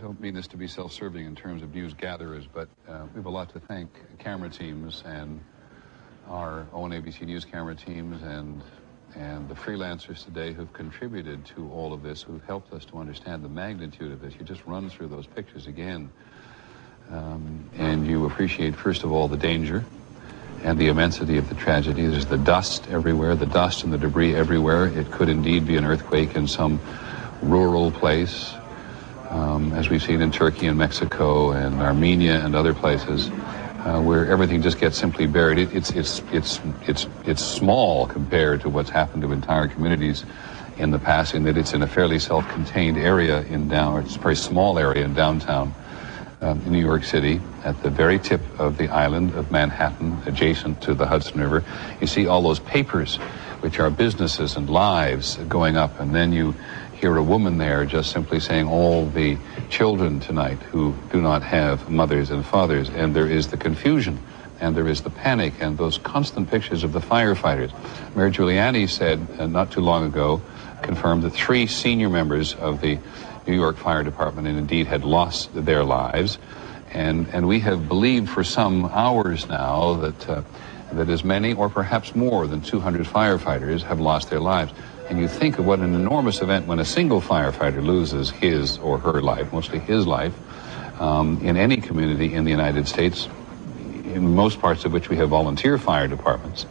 don't mean this to be self-serving in terms of news gatherers, but we have a lot to thank camera teams and our own ABC News camera teams and the freelancers today who've contributed to all of this, who've helped us to understand the magnitude of this. You just run through those pictures again, and you appreciate, first of all, the danger and the immensity of the tragedy. There's the dust everywhere, the dust and the debris everywhere. It could indeed be an earthquake in some rural place, as we've seen in Turkey and Mexico and Armenia and other places, where everything just gets simply buried. It's small compared to what's happened to entire communities in the past, in that it's in a fairly self-contained area it's a very small area in downtown in New York City, at the very tip of the island of Manhattan, adjacent to the Hudson River. You see all those papers, which are businesses and lives, going up, and then you hear a woman there just simply saying, all the children tonight who do not have mothers and fathers, and there is the confusion, and there is the panic, and those constant pictures of the firefighters. Mayor Giuliani said not too long ago, confirmed that 3 senior members of the New York Fire Department and indeed had lost their lives, and we have believed for some hours now that as many or perhaps more than 200 firefighters have lost their lives. And you think of what an enormous event when a single firefighter loses his or her life, mostly his life, in any community in the United States, in most parts of which we have volunteer fire departments.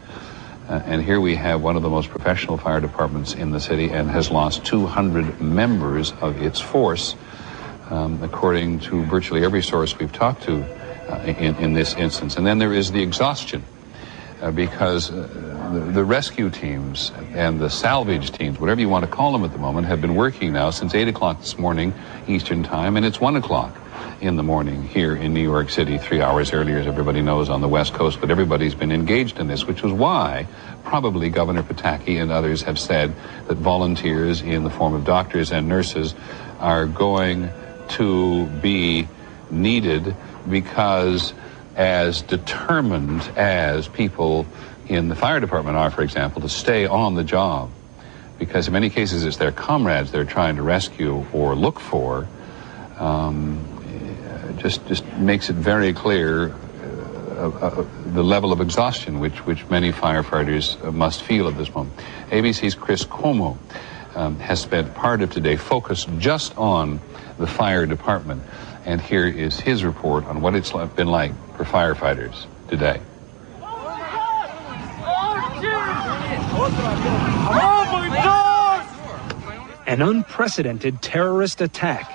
And here we have one of the most professional fire departments in the city and has lost 200 members of its force, according to virtually every source we've talked to in this instance. And then there is the exhaustion, because the rescue teams and the salvage teams, whatever you want to call them at the moment, have been working now since 8 o'clock this morning Eastern time, and it's 1 o'clock in the morning here in New York City, 3 hours earlier, as everybody knows, on the West Coast. But everybody's been engaged in this, which was why probably Governor Pataki and others have said that volunteers in the form of doctors and nurses are going to be needed, because as determined as people in the fire department are, for example, to stay on the job, because in many cases it's their comrades they're trying to rescue or look for, just makes it very clear the level of exhaustion which many firefighters must feel at this moment. ABC's Chris Cuomo has spent part of today focused just on the fire department, and here is his report on what it's been like for firefighters today. An unprecedented terrorist attack.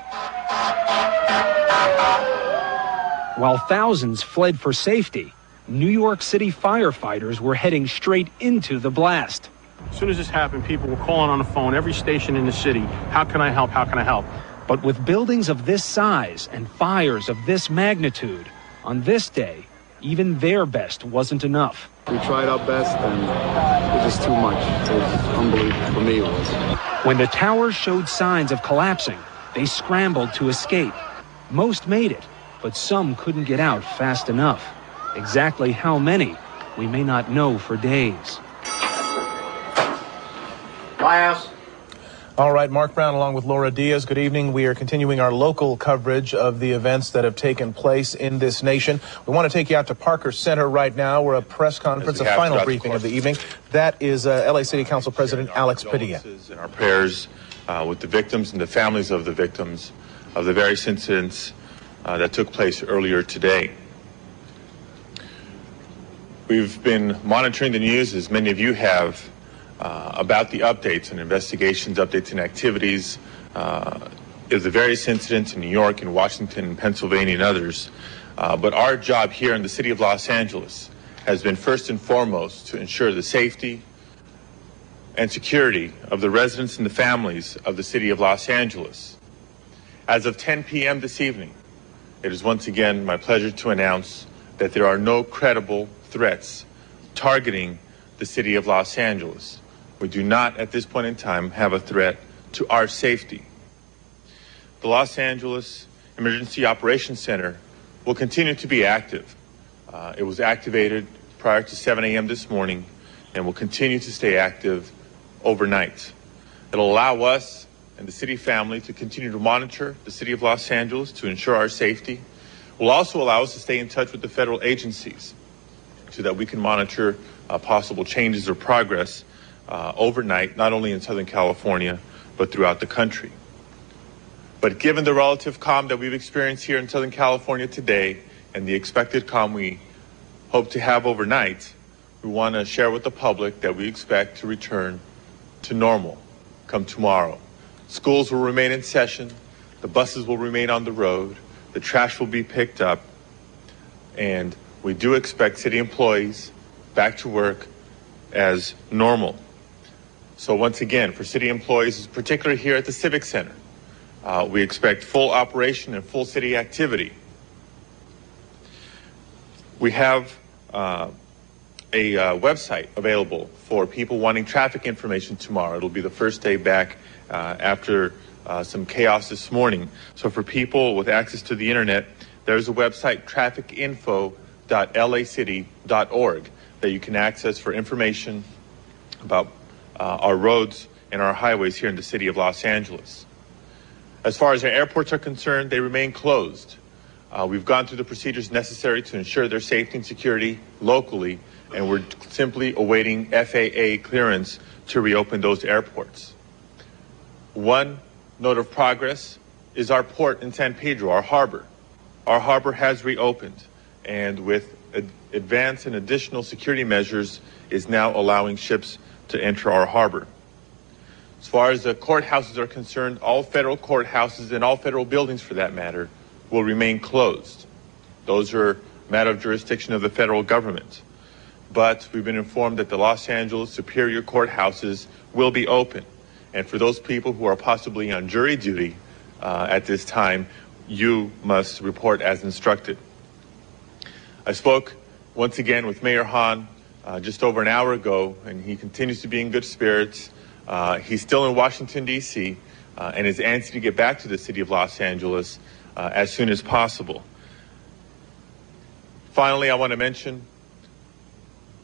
While thousands fled for safety, New York City firefighters were heading straight into the blast. As soon as this happened, people were calling on the phone, every station in the city. How can I help? How can I help? But with buildings of this size and fires of this magnitude, on this day, even their best wasn't enough. We tried our best, and it was just too much. It was unbelievable. For me, it was. When the towers showed signs of collapsing, they scrambled to escape. Most made it, but some couldn't get out fast enough. Exactly how many, we may not know for days. Firehouse. All right, Mark Brown along with Laura Diaz. Good evening. We are continuing our local coverage of the events that have taken place in this nation. We want to take you out to Parker Center right now. We're a press conference, a final briefing of the evening. That is LA City Council President Alex Padilla. And our prayers with the victims and the families of the victims of the various incidents that took place earlier today. We've been monitoring the news, as many of you have, about the updates and investigations, updates and activities of the various incidents in New York and Washington and Pennsylvania and others. But our job here in the city of Los Angeles has been first and foremost to ensure the safety and security of the residents and the families of the city of Los Angeles. As of 10 p.m. this evening, it is once again my pleasure to announce that there are no credible threats targeting the city of Los Angeles. We do not, at this point in time, have a threat to our safety. The Los Angeles Emergency Operations Center will continue to be active. It was activated prior to 7 a.m. this morning and will continue to stay active overnight. It'll allow us and the city family to continue to monitor the city of Los Angeles to ensure our safety. Will also allow us to stay in touch with the federal agencies so that we can monitor possible changes or progress overnight, not only in Southern California, but throughout the country. But given the relative calm that we've experienced here in Southern California today and the expected calm we hope to have overnight, we want to share with the public that we expect to return to normal come tomorrow. Schools will remain in session, the buses will remain on the road, the trash will be picked up, and we do expect city employees back to work as normal. So once again, for city employees, particularly here at the Civic Center, we expect full operation and full city activity. We have a website available for people wanting traffic information tomorrow. It'll be the first day back after some chaos this morning. So for people with access to the internet, there's a website, trafficinfo.lacity.org, that you can access for information about our roads and our highways here in the city of Los Angeles. As far as our airports are concerned, they remain closed. We've gone through the procedures necessary to ensure their safety and security locally, and we're simply awaiting FAA clearance to reopen those airports. One note of progress is our port in San Pedro, our harbor. Our harbor has reopened, and with advanced and additional security measures is now allowing ships to enter our harbor. As far as the courthouses are concerned, all federal courthouses and all federal buildings, for that matter, will remain closed. Those are a matter of jurisdiction of the federal government. But we've been informed that the Los Angeles Superior Courthouses will be open. And for those people who are possibly on jury duty at this time, you must report as instructed. I spoke once again with Mayor Hahn just over an hour ago, and he continues to be in good spirits. He's still in Washington, D.C., and is anxious to get back to the city of Los Angeles as soon as possible. Finally, I want to mention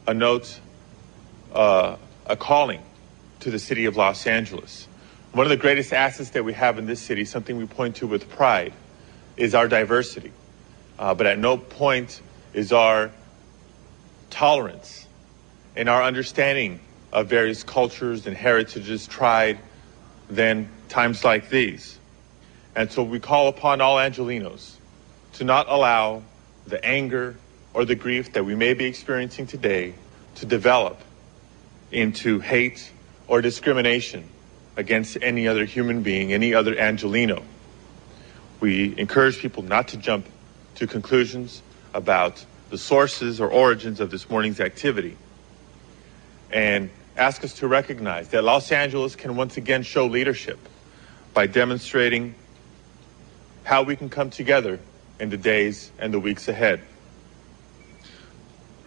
a note, a calling to the city of Los Angeles. One of the greatest assets that we have in this city, something we point to with pride, is our diversity. But at no point is our tolerance and our understanding of various cultures and heritages tried than times like these. And so we call upon all Angelenos to not allow the anger or the grief that we may be experiencing today to develop into hate or discrimination against any other human being, any other Angeleno. We encourage people not to jump to conclusions about the sources or origins of this morning's activity, and ask us to recognize that Los Angeles can once again show leadership by demonstrating how we can come together in the days and the weeks ahead.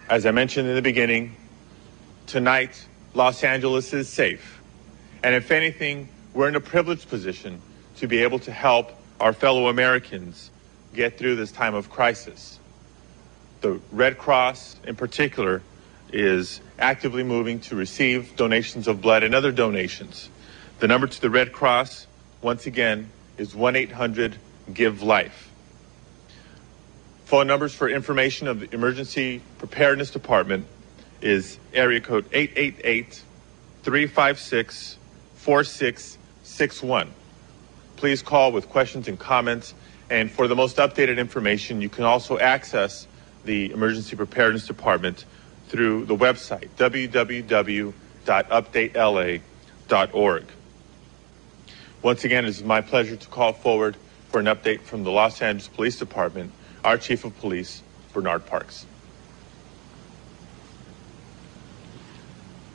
As I mentioned in the beginning, tonight, Los Angeles is safe. And if anything, we're in a privileged position to be able to help our fellow Americans get through this time of crisis. The Red Cross, in particular, is actively moving to receive donations of blood and other donations. The number to the Red Cross, once again, is 1-800-GIVE-LIFE. Phone numbers for information of the Emergency Preparedness Department is area code 888-356-4661. Please call with questions and comments. And for the most updated information, you can also access the Emergency Preparedness Department through the website, www.updatela.org. Once again, it is my pleasure to call forward for an update from the Los Angeles Police Department, our Chief of Police, Bernard Parks.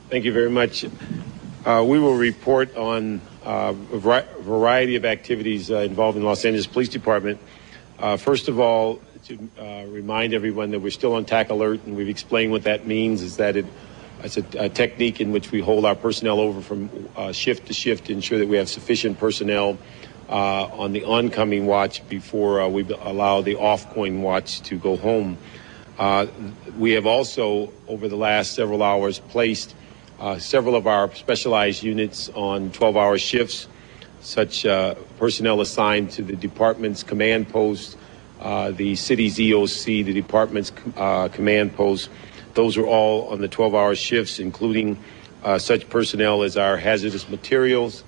Thank you very much. We will report on a variety of activities involving the Los Angeles Police Department. First of all, to remind everyone that we're still on TAC alert, and we've explained what that means, is that it's a technique in which we hold our personnel over from shift to shift to ensure that we have sufficient personnel on the oncoming watch before we allow the off-going watch to go home. We have also, over the last several hours, placed several of our specialized units on 12-hour shifts. such personnel assigned to the department's command post, the city's EOC, the department's command post. Those are all on the 12-hour shifts, including such personnel as our hazardous materials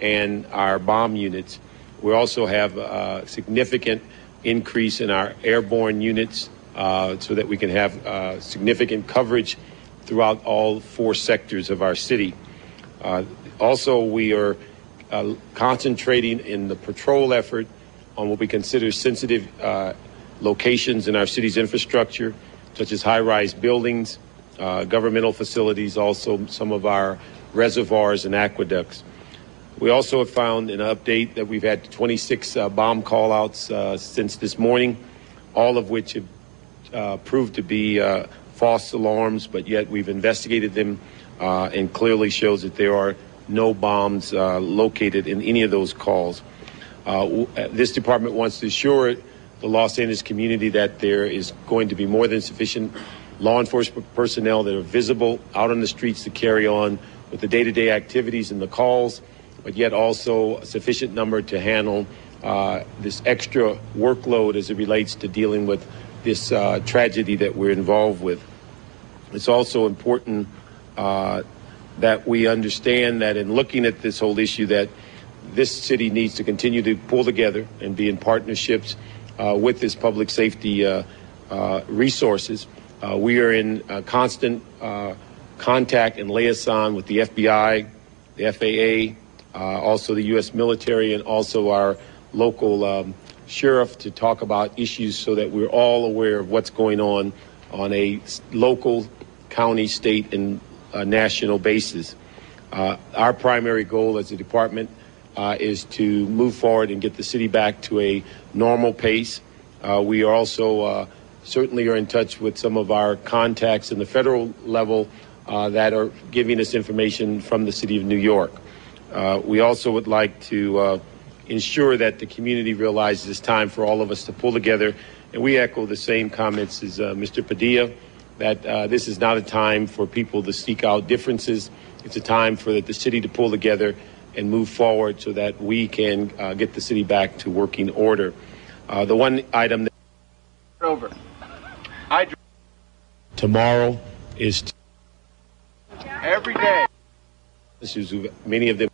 and our bomb units. We also have a significant increase in our airborne units so that we can have significant coverage throughout all 4 sectors of our city. Also, we are concentrating in the patrol effort on what we consider sensitive locations in our city's infrastructure, such as high-rise buildings, governmental facilities, also some of our reservoirs and aqueducts. We also have found in an update that we've had 26 bomb call-outs since this morning, all of which have proved to be false alarms, but yet we've investigated them and clearly shows that there are no bombs located in any of those calls. This department wants to assure the Los Angeles community that there is going to be more than sufficient law enforcement personnel that are visible out on the streets to carry on with the day-to-day activities and the calls, but yet also a sufficient number to handle this extra workload as it relates to dealing with this tragedy that we're involved with. It's also important that we understand that in looking at this whole issue, that this city needs to continue to pull together and be in partnerships with this public safety resources. We are in constant contact and liaison with the FBI, the FAA, also the U.S. military, and also our local sheriff to talk about issues so that we're all aware of what's going on a local, county, state, and national basis. Our primary goal as a department is to move forward and get the city back to a normal pace. We are also certainly are in touch with some of our contacts in the federal level that are giving us information from the city of New York. We also would like to ensure that the community realizes it's time for all of us to pull together. And we echo the same comments as Mr. Padilla, that this is not a time for people to seek out differences. It's a time for the city to pull together and move forward so that we can get the city back to working order. The one item that Over. tomorrow is Every day. issues, many of them